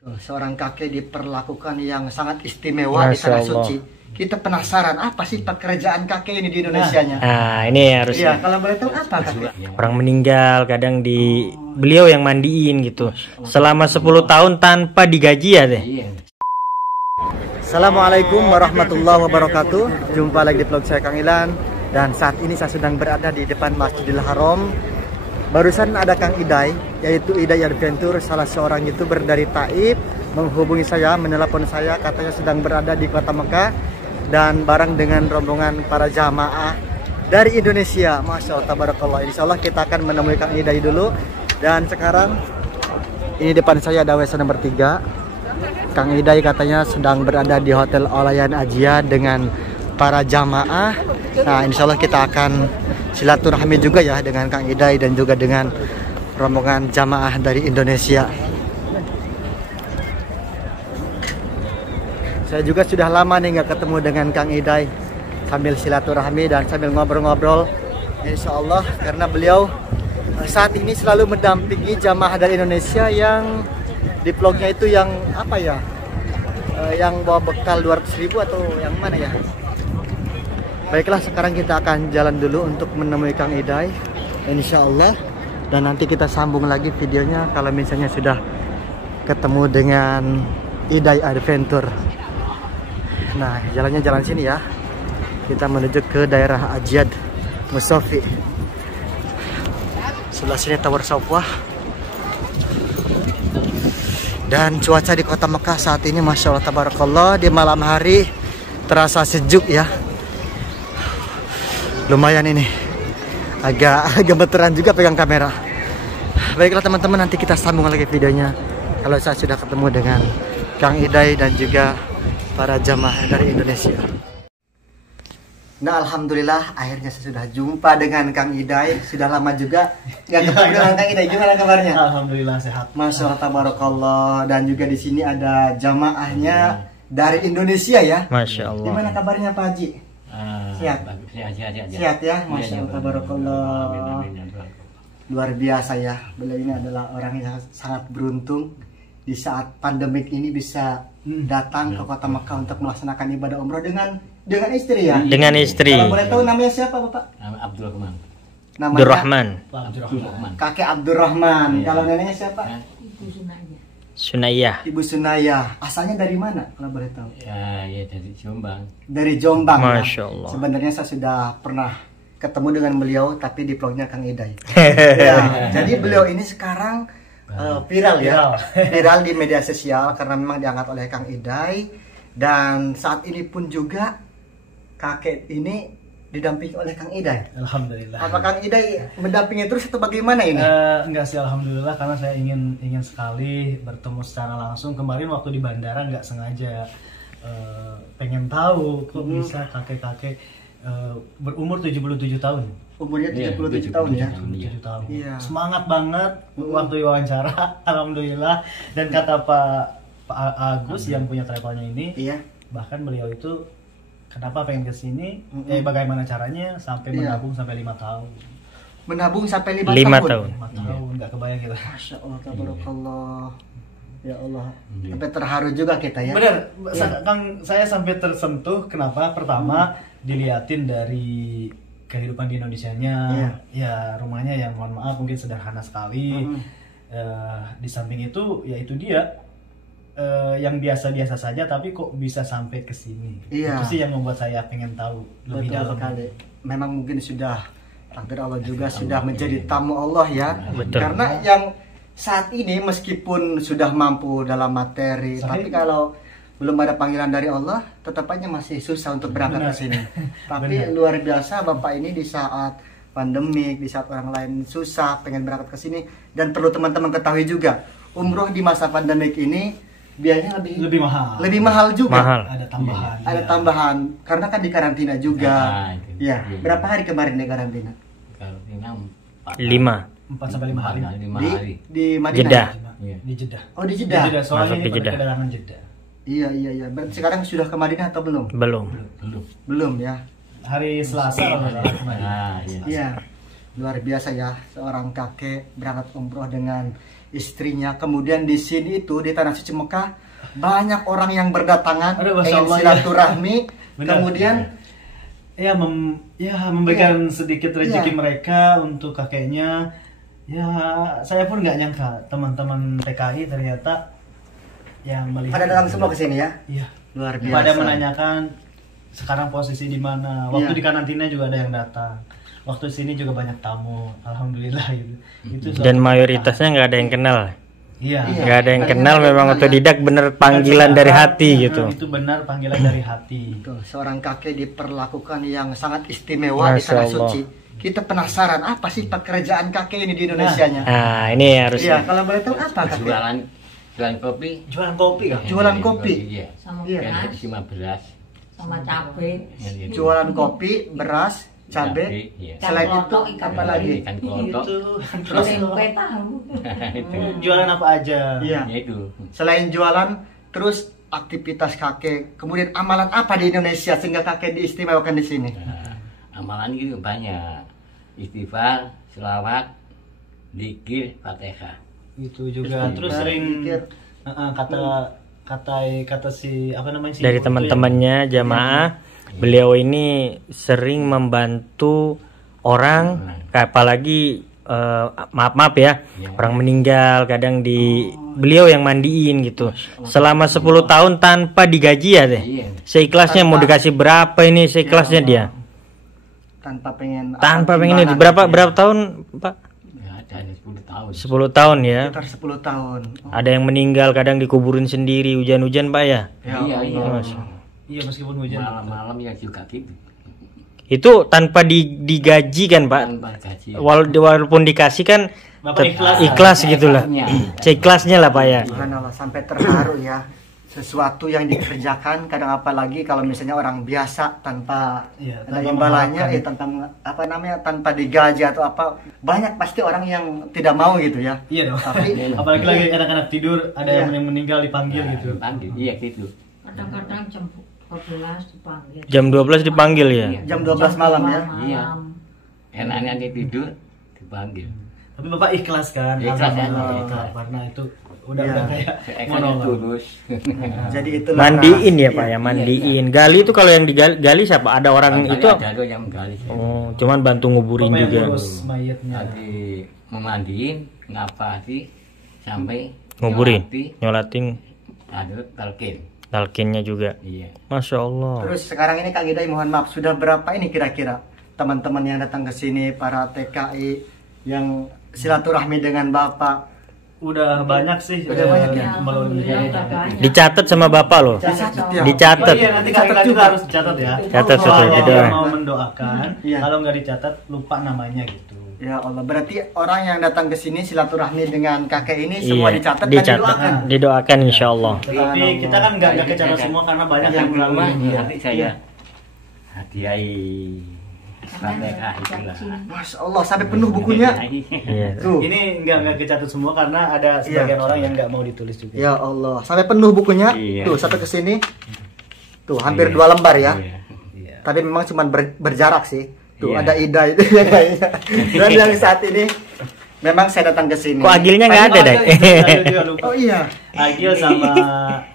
Seorang kakek diperlakukan yang sangat istimewa di tanah suci. Kita penasaran apa sih pekerjaan kakek ini di Indonesianya? Nah, ini harus. Iya, kalau boleh tahu apa kakek? Orang meninggal kadang beliau yang mandiin gitu. Selama 10 tahun tanpa digaji ya deh. Assalamualaikum warahmatullahi wabarakatuh. Jumpa lagi di vlog saya Kang Ilan. Dan saat ini saya sedang berada di depan Masjidil Haram. Barusan ada Kang Idai, yaitu Idai Adventure, salah seorang YouTuber dari Taif, menghubungi saya, menelepon saya, katanya sedang berada di kota Mekah dan bareng dengan rombongan para jamaah dari Indonesia. Masya Allah, tabarakallah. Insya Allah kita akan menemui Kang Idai dulu. Dan sekarang ini depan saya ada WC nomor 3. Kang Idai katanya sedang berada di Hotel Olayan Ajia dengan para jamaah. Nah, insya Allah kita akan silaturahmi juga ya dengan Kang Idai dan juga dengan rombongan jamaah dari Indonesia. Saya juga sudah lama nih nggak ketemu dengan Kang Idai, sambil silaturahmi dan sambil ngobrol-ngobrol. Insya Allah karena beliau saat ini selalu mendampingi jamaah dari Indonesia yang di vlognya itu yang apa ya, yang bawa bekal 200.000 atau yang mana ya. Baiklah, sekarang kita akan jalan dulu untuk menemui Kang Idai, insya Allah. Dan nanti kita sambung lagi videonya kalau misalnya sudah ketemu dengan Idai Adventure. Nah, jalannya jalan sini ya. Kita menuju ke daerah Ajiad Musofi. Sebelah sini Tower Sofwah. Dan cuaca di kota Mekah saat ini Masya Allah tabarakallah, di malam hari terasa sejuk ya. Lumayan ini, agak gemeteran juga pegang kamera. Baiklah teman-teman, nanti kita sambung lagi videonya kalau saya sudah ketemu dengan Kang Idai dan juga para jamaah dari Indonesia. Nah, alhamdulillah akhirnya saya sudah jumpa dengan Kang Idai. Sudah lama juga nggak ketemu dengan Kang Idai. Gimana kabarnya? Alhamdulillah sehat. Masya Allah tabarakallah. Dan juga di sini ada jamaahnya dari Indonesia ya. Masya Allah. Gimana kabarnya Pak Haji? Sehat? Sehat ya, Masya Allah tabarakallah. Luar biasa ya, beliau ini adalah orang yang sangat beruntung di saat pandemik ini bisa datang ke kota Mekah untuk melaksanakan ibadah umroh dengan istri ya. Dengan istri. Kalau boleh tahu namanya siapa Bapak? Abdurrahman. Abdurrahman. Kakek Abdurrahman. Kalau neneknya siapa? Sunayah. Ibu Sunayah. Asalnya dari mana kalau boleh tahu? Ya dari Jombang. Dari Jombang. Masya Ya. Allah. Sebenarnya saya sudah pernah ketemu dengan beliau tapi di vlognya Kang Idai. Ya, jadi beliau ini sekarang viral ya. Viral di media sosial karena memang diangkat oleh Kang Idai. Dan saat ini pun juga kakek ini didampingi oleh Kang Idai. Alhamdulillah. Apa Kang Idai mendampingi terus atau bagaimana ini? Enggak sih, alhamdulillah, karena saya ingin sekali bertemu secara langsung. Kemarin waktu di bandara nggak sengaja pengen tahu kok bisa kakek-kakek berumur 77 tahun. Umurnya 77 tahun ya. 77 tahun. Iya. Semangat banget waktu wawancara. Alhamdulillah. Dan kata Pak Agus yang punya travelnya ini, Iya. bahkan beliau itu kenapa pengen kesini, bagaimana caranya sampai menabung sampai 5 tahun. Menabung sampai 5 5 tahun. tahun. 5 tahun, nggak kebayang kita. Masya Allah tabarakallah. Ya Allah. Sampai terharu juga kita ya. Bener, Kang, saya sampai tersentuh. Kenapa? Pertama, diliatin dari kehidupan di Indonesianya, ya rumahnya yang mohon maaf mungkin sederhana sekali. Di samping itu, ya itu dia yang biasa-biasa saja, tapi kok bisa sampai ke sini. Iya. Itu sih yang membuat saya pengen tahu lebih Betul dalam. sekali. Memang mungkin sudah takdir Allah juga sudah menjadi tamu Allah ya. Betul. Karena yang saat ini meskipun sudah mampu dalam materi, tapi kalau belum ada panggilan dari Allah, tetap aja masih susah untuk berangkat ke sini. Tapi luar biasa Bapak ini di saat pandemik, di saat orang lain susah pengen berangkat ke sini. Dan perlu teman-teman ketahui juga, umroh di masa pandemik ini biayanya Lebih mahal. lebih mahal juga. Mahal. Ada tambahan. Ada tambahan karena kan di karantina juga. Nah, itu. Ya, berapa hari kemarin di karantina? Karantina 5. 4 sampai 5 hari. 5 Di hari. Madinah. Jeddah. Iya. Di Jeddah. Oh, di Jeddah. Soalnya Masuk ini ke Jeddah. perjalanan Jeddah. Iya. Berarti sekarang sudah ke Madinah atau belum? Belum. Belum. Belum ya. Hari Selasa kalau nggak salah kemarin. Nah, iya. Iya. Luar biasa ya, seorang kakek berangkat umroh dengan istrinya. Kemudian di sini itu di Tanah Suci Mekah banyak orang yang berdatangan Aduh, Masya ingin Allah, ya. silaturahmi. Benar. Kemudian Ya, memberikan sedikit rezeki Iya. mereka untuk kakeknya. Ya, saya pun nggak nyangka teman-teman TKI ternyata yang melihat. pada datang semua ke sini ya. Iya. Luar biasa. Pada menanyakan sekarang posisi di mana. Waktu Iya. di karantina juga ada yang datang. Waktu sini juga banyak tamu. Alhamdulillah gitu. Itu Dan suatu mayoritasnya nggak ada yang kenal. Iya. Iya. Nggak ada yang Paling kenal, nggak memang kenal ya. otodidak, bener panggilan dari hati gitu. Itu benar panggilan dari hati. Tuh, seorang kakek diperlakukan yang sangat istimewa di Masya Tanah Allah. Suci. Kita penasaran apa sih pekerjaan kakek ini di Indonesia-nya? Nah, ini harus Iya, kalau boleh tahu apa kakek? Jualan kopi. Jualan kopi kan? Jualan kopi. Iya. Sama Iya. beras, Cuma beras. sama cabai, Jualan kopi, beras, cabai. Iya. Selain Ikan itu klotok, ikan apa lagi? Ikan klotok. Itu. Terus tempe tahu. Itu. Jualan apa aja? iya. Ya itu. Selain jualan, terus aktivitas kakek. Kemudian amalan apa di Indonesia sehingga kakek diistimewakan di sini? Nah, amalan gitu banyak. Istighfar, selawat, zikir, Fatihah. Itu juga. Terus Terus Istighfar, sering zikir. kata si apa namanya sih? dari ibu itu teman-temannya jamaah. Beliau ini sering membantu orang, apalagi maaf ya, orang meninggal kadang beliau yang mandiin gitu. Selama 10 tahun tanpa digaji ya deh. Iya. Seikhlasnya mau dikasih berapa ini seikhlasnya dia. Tanpa pengen Ini berapa tahun, Pak? Ya, ada 10 tahun. 10 tahun ya. Sekitar 10 tahun. Oh, Ada yang meninggal kadang dikuburin sendiri hujan-hujan, Pak ya. ya Iya, iya. Allah. Iya, meskipun hujan. Malam-malam ya juga gitu. Itu tanpa digaji kan, Pak. Tanpa gaji. Walaupun dikasih kan Bapak ikhlas gitu lah. Seikhlasnya lah, Pak ya. Subhanallah, sampai terharu ya. Sesuatu yang dikerjakan kadang apalagi kalau misalnya orang biasa tanpa Iya, ada tanpa imbalannya mengharapkan. tentang apa namanya tanpa digaji atau apa, banyak pasti orang yang tidak mau gitu ya. Iya dong. Tapi Apalagi lagi anak-anak tidur, ada Iya. yang meninggal dipanggil gitu. Panggil, iya gitu. Kadang-kadang jam 12 dipanggil. Jam 12 dipanggil ya. jam 12 malam ya. Iya. Enaknya dia tidur dipanggil. Tapi Bapak ikhlas kan? Ikhlas, ya. Alhamdulillah, ikhlas. Karena itu udah Iya. kayak Ekanya monolog. tulus. Jadi itu Mandiin ya, Pak ya, mandiin. Gali itu kalau yang digali siapa? Ada orang itu. Ada tuh yang menggali. Oh, cuman bantu nguburin Bapak yang juga. ngurus mayatnya. Nanti memandiin, ngapa sih sampai Nguburin, nyolati, nyolatin ada talqin. talkinnya juga. Iya. Masya Allah. Terus sekarang ini Kang Idai, mohon maaf, sudah berapa ini kira-kira teman-teman yang datang ke sini, para TKI yang silaturahmi dengan Bapak? Udah banyak sih. Udah banyak ya? melalui Alhamdulillah udah banyak. Dicatat sama Bapak loh. Dicatat ya? Dicatat. Oh iya, nanti kita juga harus dicatat ya. Catat Oh, sesuai Kalau gitu. dia mau mendoakan, Iya. kalau nggak dicatat lupa namanya gitu. Ya Allah, berarti orang yang datang ke sini silaturahmi dengan kakek ini semua Iya, dicatat dan dicatat, didoakan. didoakan insya Allah. Tapi kita kan nggak kecatat semua karena banyak yang di rumah. melalui. Nanti saya hadiahi Fatihah itulah. Masya Allah, sampai penuh bukunya. Iya. Tuh. Ini nggak kecatat semua karena ada sebagian orang yang nggak mau ditulis juga. Ya Allah, sampai penuh bukunya. Iya. Tuh, sampai ke sini. Tuh, hampir Iya. 2 lembar ya. Iya. Iya. Tapi memang cuma berjarak sih. Tuh, Iya. ada Ida itu ya kayaknya. Dan yang saat ini memang saya datang ke sini. Kok Agilnya nggak ada, Dai? Ada juga lupa. Oh iya. Agil sama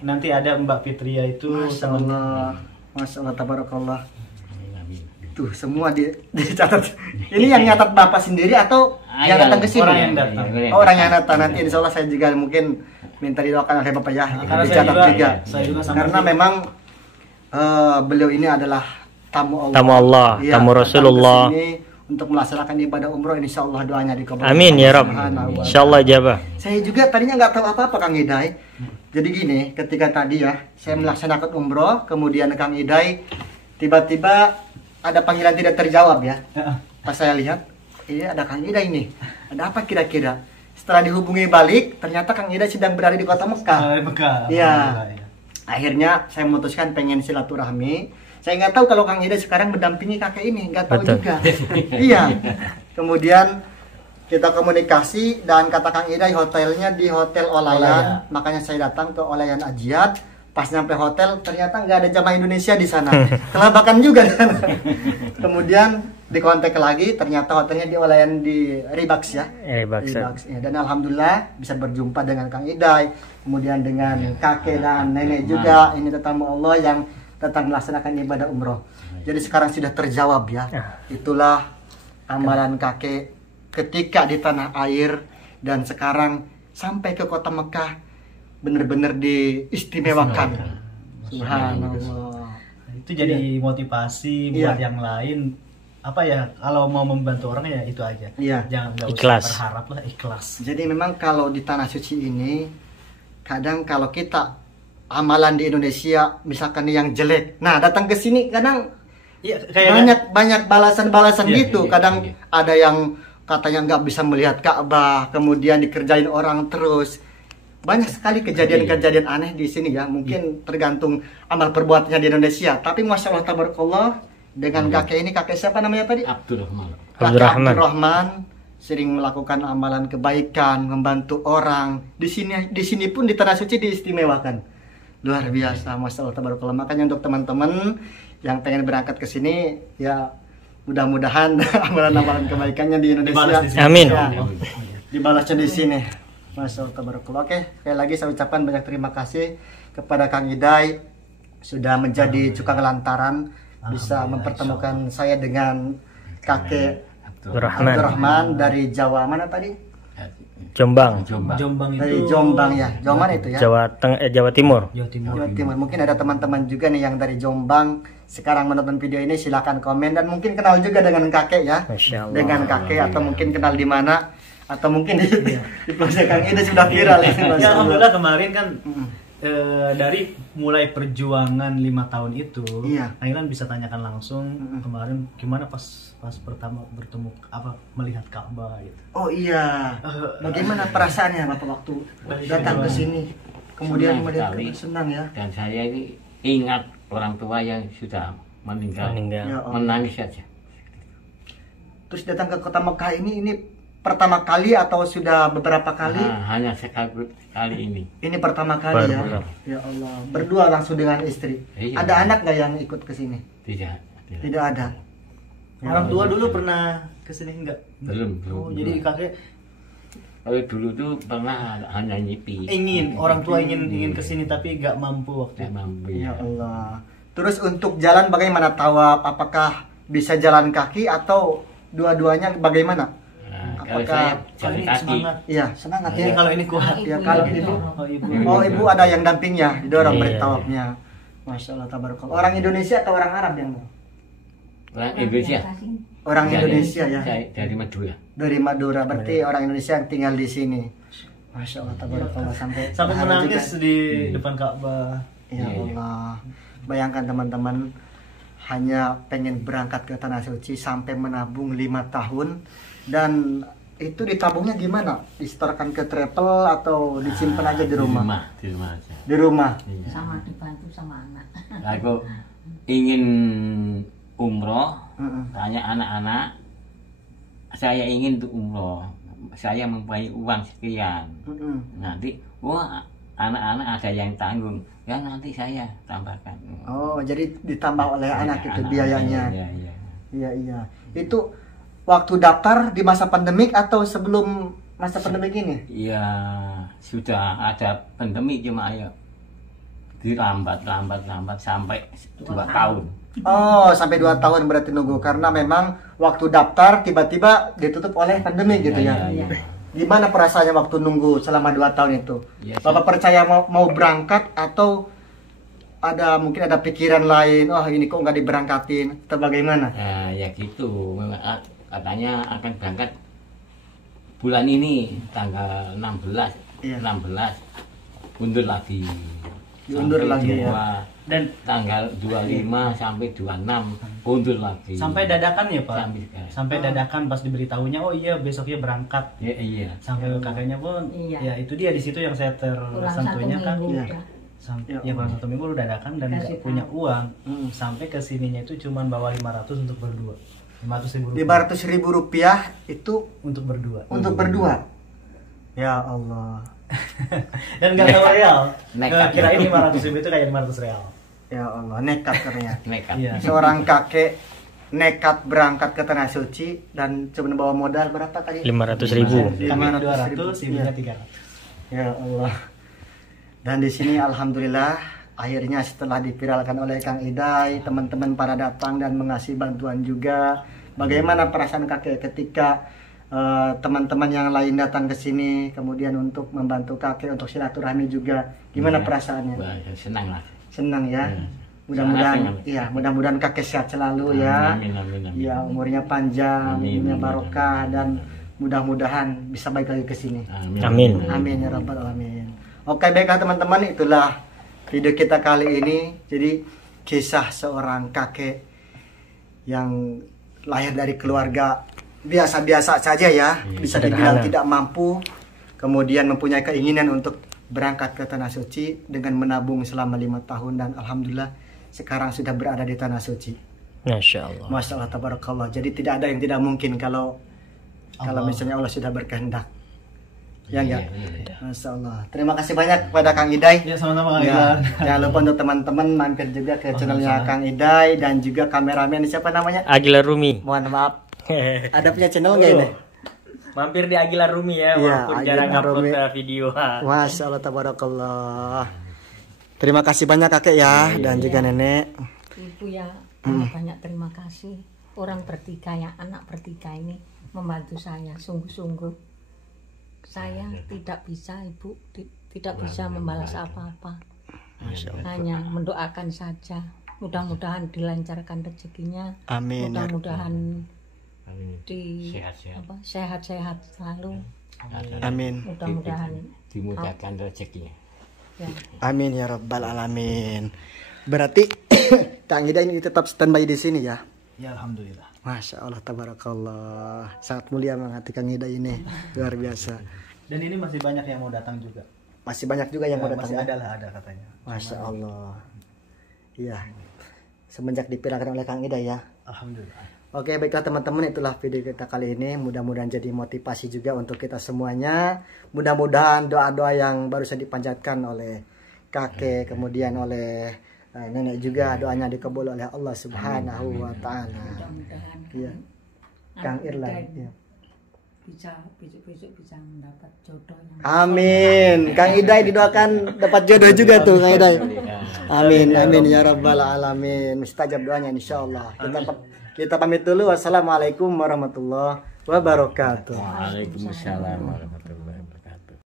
nanti ada Mbak Fitria itu Masya teman. Allah. Masya Allah, tabarakallah. Tuh, semua dicatat. Ini yang nyatat Bapak sendiri atau yang datang ke sini? Orang yang datang. Oh, orang yang datang. Nanti insya Allah saya juga mungkin minta didoakan oleh Bapak ya. Karena Dicatat juga. saya juga sama Karena sih. memang beliau ini adalah tamu Allah. Tamu Allah, Iya, tamu datang Rasulullah. ke sini untuk melaksanakan ibadah umroh, insya Allah doanya dikabulkan. Amin ya Rob. Subhanahu wa Insya Allah jabah. Saya juga tadinya nggak tahu apa-apa Kang Idai. Jadi gini, ketika tadi ya saya melaksanakan umroh, kemudian Kang Idai tiba-tiba ada panggilan tidak terjawab ya. Pas saya lihat, ini ada Kang Idai nih. Ada apa kira-kira? Setelah dihubungi balik, ternyata Kang Idai sedang berada di kota Mekah. Bekal. Iya. Akhirnya saya memutuskan pengen silaturahmi. Saya nggak tahu kalau Kang Idai sekarang mendampingi kakek ini, nggak tahu Betul. juga. Iya. Kemudian kita komunikasi dan kata Kang Idai hotelnya di Hotel Olayan, makanya saya datang ke Olayan Ajiat. Pas nyampe hotel ternyata nggak ada jamaah Indonesia di sana. Kelabakan juga kan. Kemudian dikontak lagi, ternyata hotelnya di Ribax ya. Ribax, ya. Dan alhamdulillah bisa berjumpa dengan Kang Iday, kemudian dengan kakek dan nenek juga. Ini tetamu Allah yang datang melaksanakan ibadah umroh. Jadi sekarang sudah terjawab ya. Itulah amalan kakek ketika di tanah air, dan sekarang sampai ke kota Mekah benar-benar diistimewakan. Subhanallah. Itu jadi motivasi buat yang lain. Apa ya, kalau mau membantu orang ya itu aja. Jangan nggak usah berharap lah, ikhlas. Jadi memang kalau di tanah suci ini, kadang kalau kita amalan di Indonesia misalkan yang jelek, nah datang ke sini kadang banyak balasan-balasan gitu. Kadang ada yang katanya nggak bisa melihat Ka'bah, kemudian dikerjain orang terus. Banyak sekali kejadian-kejadian aneh di sini ya. Mungkin tergantung amal perbuatannya di Indonesia. Tapi masya Allah tabarakallah, dengan kakek ini, kakek siapa namanya tadi? Abdurrahman sering melakukan amalan kebaikan, membantu orang. Di sini pun di tanah suci diistimewakan. Luar biasa, masya Allah tabarakallah. Makanya untuk teman-teman yang pengen berangkat ke sini, ya mudah-mudahan amalan-amalan kebaikannya di Indonesia. Amin. Ya, dibalasnya di sini. Masya Allah tabarakallah. Oke, sekali lagi saya ucapkan banyak terima kasih kepada Kang Iday sudah menjadi cukang lantaran, bisa mempertemukan saya dengan kakek Abdurrahman dari Jawa mana tadi? Jombang. Dari Jombang ya. Jombang itu ya. Jawa Timur. Jawa Timur. Mungkin ada teman-teman juga nih yang dari Jombang sekarang menonton video ini, silakan komen dan mungkin kenal juga dengan kakek ya. Dengan kakek atau mungkin kenal di mana, atau mungkin di proses Kang Iday sudah viral ya. Ya alhamdulillah kemarin kan dari mulai perjuangan 5 tahun itu, Ailan bisa tanyakan langsung kemarin gimana pas pertama bertemu melihat Ka'bah gitu. Oh iya. Bagaimana perasaannya Bapak waktu datang ke sini? Kemudian melihat senang ya. Dan saya ini ingat orang tua yang sudah meninggal. Ya Menangis saja. Terus datang ke kota Mekah ini pertama kali atau sudah beberapa kali? Hanya sekali ini. Ini pertama kali ya. Ya Allah. Berdua langsung dengan istri. Ada anak nggak yang ikut ke sini? Tidak ada. Orang tua dulu pernah ke sini enggak? Belum. Oh, jadi kakek dulu tuh pernah hanya nyipi. Orang tua ingin ke sini tapi nggak mampu waktu. Ya Allah. Terus untuk jalan bagaimana, tawaf? Apakah bisa jalan kaki atau dua-duanya bagaimana? Apakah ini semangat? Iya, semangat ya. Kalau ini kuat. Ya kalau ibu. Ibu ada yang dampingnya, didorong bertawafnya. Masya Allah tabarakallah. Orang Indonesia atau orang Arab yang Orang Indonesia. Orang Indonesia ya. Dari Madura. Dari Madura, berarti orang Indonesia yang tinggal di sini. Masya Allah tabarakallah, sampai menangis di depan Ka'bah. Ya Allah. Bayangkan teman-teman, hanya pengen berangkat ke tanah suci sampai menabung 5 tahun, dan itu ditabungnya gimana? Disetorkan ke travel atau disimpan aja di rumah? Di rumah aja. Di rumah. Sama dibantu sama anak. Aku ingin umroh, tanya anak-anak, saya ingin untuk umroh, saya mempunyai uang sekian. Nanti, anak-anak ada yang tanggung, ya nanti saya tambahkan. Oh, jadi ditambah oleh anak itu biayanya. Iya. Itu waktu daftar di masa pandemik atau sebelum masa pandemik ini? Iya, sudah ada pandemi, cuma ayo dilambat sampai 2 tahun. Oh, sampai 2 tahun berarti nunggu, karena memang waktu daftar tiba-tiba ditutup oleh pandemi gitu ya. Gimana perasaannya waktu nunggu selama 2 tahun itu? Bapak percaya mau berangkat atau mungkin ada pikiran lain, ini kok nggak diberangkatin atau bagaimana? Ya gitu, katanya akan berangkat bulan ini tanggal 16 mundur lagi. Diundur lagi ya. Dan tanggal 25 sampai 26 mundur lagi. Sampai dadakan ya Pak? Sampai dadakan pas diberitahunya, oh iya besoknya berangkat. Iya. Sampai kakaknya pun, ya itu dia di situ yang saya tersentuhnya kan. Ya kurang 1 minggu udah dadakan dan nggak punya uang. Sampai kesininya itu cuma bawa 500 untuk berdua. 500.000 rupiah itu untuk berdua. Untuk berdua. Ya Allah. Dan nggak tahu real. Nekat. Kirain 500.000 itu kayak 500 real. Ya Allah, nekat katanya. Nekat. Iya. Seorang kakek nekat berangkat ke Tanah Suci dan cuma bawa modal berapa tadi? 500.000. Di 200, sininya 300. Ya Allah. Dan di sini alhamdulillah akhirnya setelah dipiralkan oleh Kang Idai, teman-teman pada datang dan mengasih bantuan juga. Bagaimana perasaan kakek ketika teman-teman yang lain datang ke sini kemudian untuk membantu kakek untuk silaturahmi juga? Gimana perasaannya? Wah, senang lah. Senang ya. Ya. Mudah-mudahan Sangat senang. ya, mudah-mudahan kakek sehat selalu ya. Amin, amin, amin. Ya, umurnya panjang, Amin, umurnya amin, barokah amin. dan mudah-mudahan bisa balik lagi ke sini. Amin. Amin ya rabbal alamin. Oke, baiklah teman-teman, itulah video kita kali ini. Jadi kisah seorang kakek yang lahir dari keluarga biasa-biasa saja ya, bisa dibilang sederhana. tidak mampu, kemudian mempunyai keinginan untuk berangkat ke Tanah Suci dengan menabung selama 5 tahun dan alhamdulillah sekarang sudah berada di Tanah Suci. Masya Allah. Masya Allah, tabarakallah. Jadi tidak ada yang tidak mungkin kalau misalnya Allah sudah berkehendak. Ya enggak? Masya Allah. Terima kasih banyak kepada Kang Idai. Ya, sama-sama Kang Ya, Ilan. jangan lupa untuk teman-teman mampir juga ke channelnya Kang Idai dan juga kameramen siapa namanya? Agilar Rumi. Mohon maaf. Ada punya channel nggak ini? Mampir di Agilar Rumi ya, Iya, walaupun jarang Agilar upload Rumi. video. Masya Allah, tabarakallah. Terima kasih banyak kakek ya dan juga nenek. Ibu ya banyak terima kasih. Orang bertiga ya, anak bertiga ini membantu saya sungguh-sungguh. Saya tidak bisa, Ibu, tidak bisa membalas apa-apa. Hanya mendoakan saja. Mudah-mudahan dilancarkan rezekinya. Amin. Ya. Mudah-mudahan Amin. di Sehat-sehat. sehat-sehat selalu. Amin. Mudah-mudahan Dimudahkan rezekinya. ya. Amin ya rabbal alamin. Berarti Kang Idai ini tetap standby di sini ya. Ya, alhamdulillah. Masya Allah, tabarakallah. Sangat mulia hati Kang Idai ini, luar biasa. Dan ini masih banyak yang mau datang juga. Masih banyak juga yang mau datang. Masih ya? ada lah, ada katanya. Masya Allah. Iya. Semenjak dipilihkan oleh Kang Idai ya. Alhamdulillah. Oke, baiklah teman-teman, itulah video kita kali ini. Mudah-mudahan jadi motivasi juga untuk kita semuanya. Mudah-mudahan doa-doa yang barusan dipanjatkan oleh kakek, kemudian oleh nenek juga doanya dikabul oleh Allah Subhanahu wa taala. Mudah-mudahan Iya. Kang Irlan. Iya. bisa besok-besok bisa mendapat jodoh yang Amin. Kang Idai didoakan dapat jodoh juga tuh Kang Idai. Amin, amin ya rabbal alamin. Mustajab doanya insyaallah. Kita pamit dulu. Wassalamualaikum warahmatullahi wabarakatuh. Waalaikumsalam.